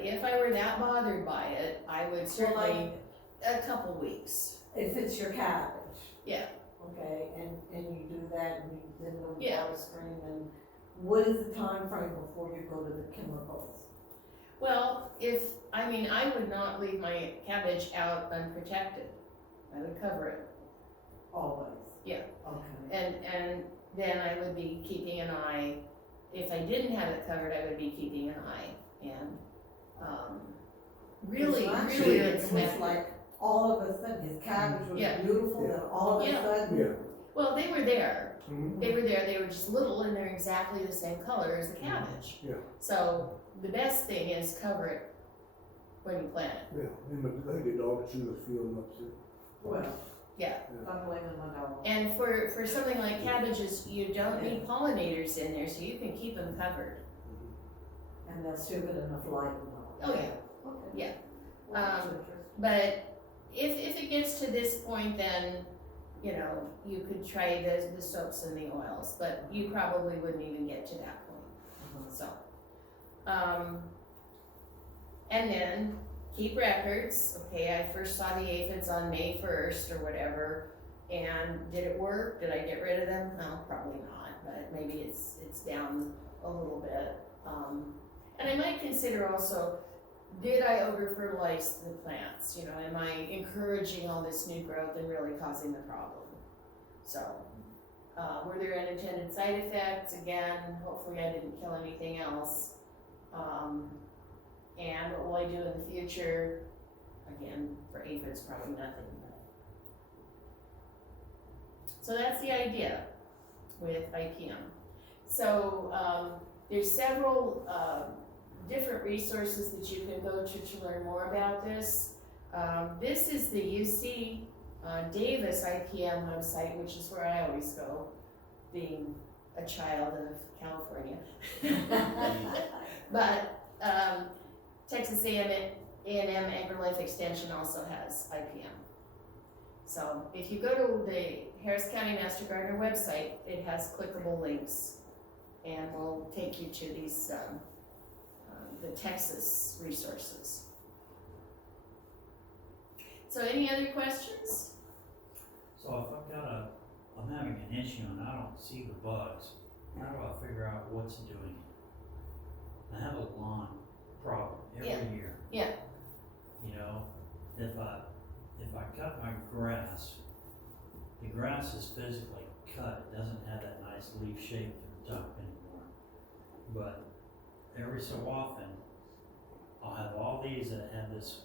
But if I were that bothered by it, I would certainly, a couple weeks. If it's your cabbage. Yeah. Okay, and you do that and you then go to Yeah. water screen, and what is the time frame before you go to the chemicals? Well, I would not leave my cabbage out unprotected. I would cover it. Always? Yeah. Okay. And then I would be keeping an eye. If I didn't have it covered, I would be keeping an eye. And, really It was inspect. like, all of a sudden, his cabbage was Yeah. beautiful, then all of a Yeah. sudden. Yeah. Well, they were there. Mhm. They were just little and they're exactly the same color as the cabbage. Yeah. So the best thing is cover it when you plant it. Yeah, and I think the dog chew the field up too. Well. Yeah. I'm blaming my dog. And for something like cabbages, you don't need pollinators in there, so you can keep them covered. And they'll still get enough light and all. Oh, yeah. Okay. Yeah. Well, that's interesting. But if it gets to this point, then, you could try the soaps and the oils, but you probably wouldn't even get to that point, so. And then keep records, okay, I first saw the aphids on May 1st or whatever, and did it work? Did I get rid of them? No, probably not, but maybe it's down a little bit. And I might consider also, did I over fertilize the plants? Am I encouraging all this new growth and really causing the problem? So, were there unintended side effects? Again, hopefully I didn't kill anything else. And what will I do in the future? Again, for aphids, probably nothing. So that's the idea with IPM. So, there's several different resources that you can go to learn more about this. This is the UC Davis IPM website, which is where I always go, being a child of California. But Texas A&M AgriLife Extension also has IPM. So if you go to the Harris County Master Gardener website, it has clickable links and will take you to these the Texas resources. So any other questions? So if I'm having an issue and I don't see the bugs, how do I figure out what's doing it? I have a lawn problem every year. Yeah. If I cut my grass, the grass is physically cut. It doesn't have that nice leaf shape to the top anymore. But every so often, I'll have all these that have this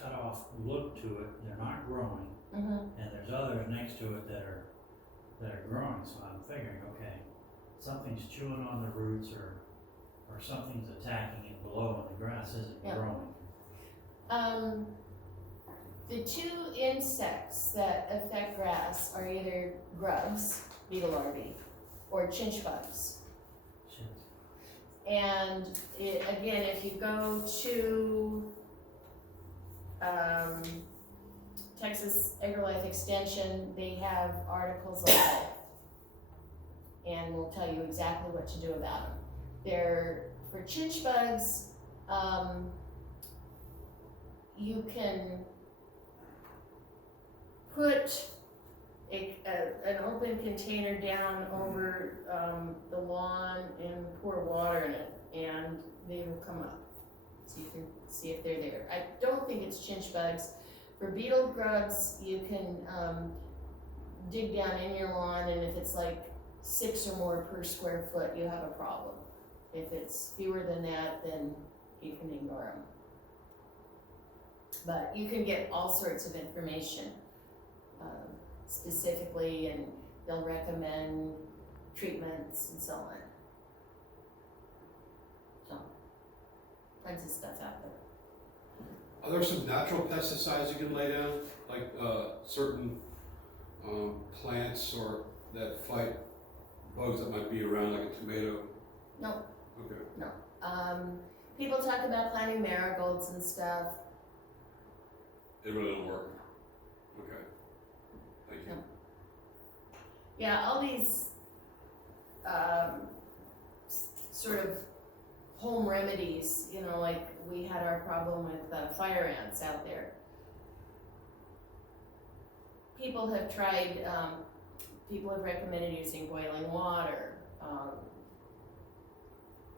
cut off look to it. They're not growing. Mm-hmm. And there's others next to it that are growing, so I'm figuring, okay, something's chewing on the roots or something's attacking it below and the grass isn't growing. The two insects that affect grass are either grubs, beetle larvae, or chinch bugs. And again, if you go to Texas AgriLife Extension, they have articles on it and will tell you exactly what to do about them. They're, for chinch bugs, you can put an open container down over the lawn and pour water in it, and they will come up. So you can see if they're there. I don't think it's chinch bugs. For beetle grubs, you can dig down in your lawn, and if it's like 6 or more per square foot, you have a problem. If it's fewer than that, then you can ignore them. But you can get all sorts of information specifically, and they'll recommend treatments and so on. So, tons of stuff out there. Are there some natural pesticides you can lay down, like certain plants or that fight bugs that might be around, like a tomato? No. Okay. No. People talk about planting marigolds and stuff. It really don't work. Okay. Thank you. No. Yeah, all these sort of home remedies, you know, like we had our problem with fire ants out there. People have tried, people have recommended using boiling water,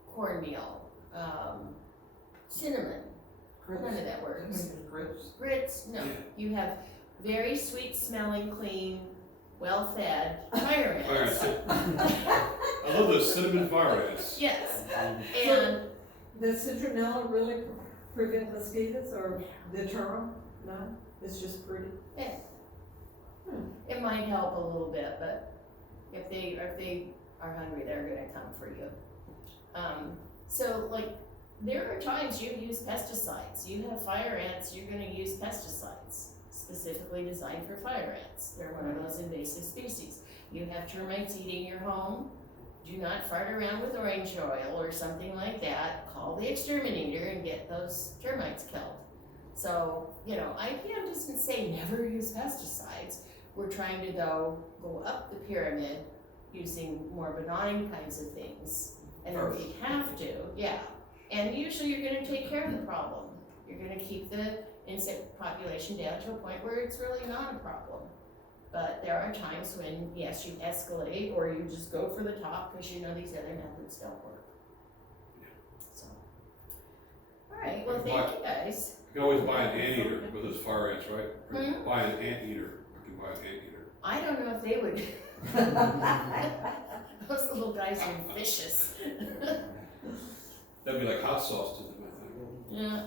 cornmeal, cinnamon, none of that works. Grapes. Grits, no, you have very sweet smelling, clean, well-fed fire Fire ants. ants. I love those cinnamon fire ants. Yes, and Does citronella really prevent mosquitoes or deter them? No, it's just pretty. it might help a little bit, but if they are hungry, they're gonna come for you. So like, there are times you use pesticides. You have fire ants, you're gonna use pesticides specifically designed for fire ants. They're one of those invasive species. You have termites eating your home. Do not fart around with orange oil or something like that. Call the exterminator and get those termites killed. So, you know, IPM doesn't say never use pesticides. We're trying to go up the pyramid using more benign kinds of things. And if we have to, yeah. And usually you're gonna take care of the problem. You're gonna keep the insect population down to a point where it's really not a problem. But there are times when, yes, you escalate or you just go for the top because you know these other methods don't work. So, all right, well, thank you guys. You can always buy an anteater with those fire ants, right? Or Hmm? buy an anteater. You can buy an anteater. I don't know if they would. Those little guys are vicious. That'd be like hot sauce to them, I think. Yeah.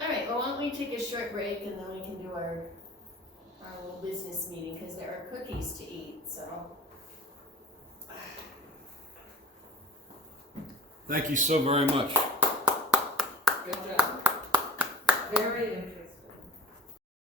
All right, well, why don't we take a short break and then we can do our little business meeting because there are cookies to eat, so. Thank you so very much. Good job. Very interesting.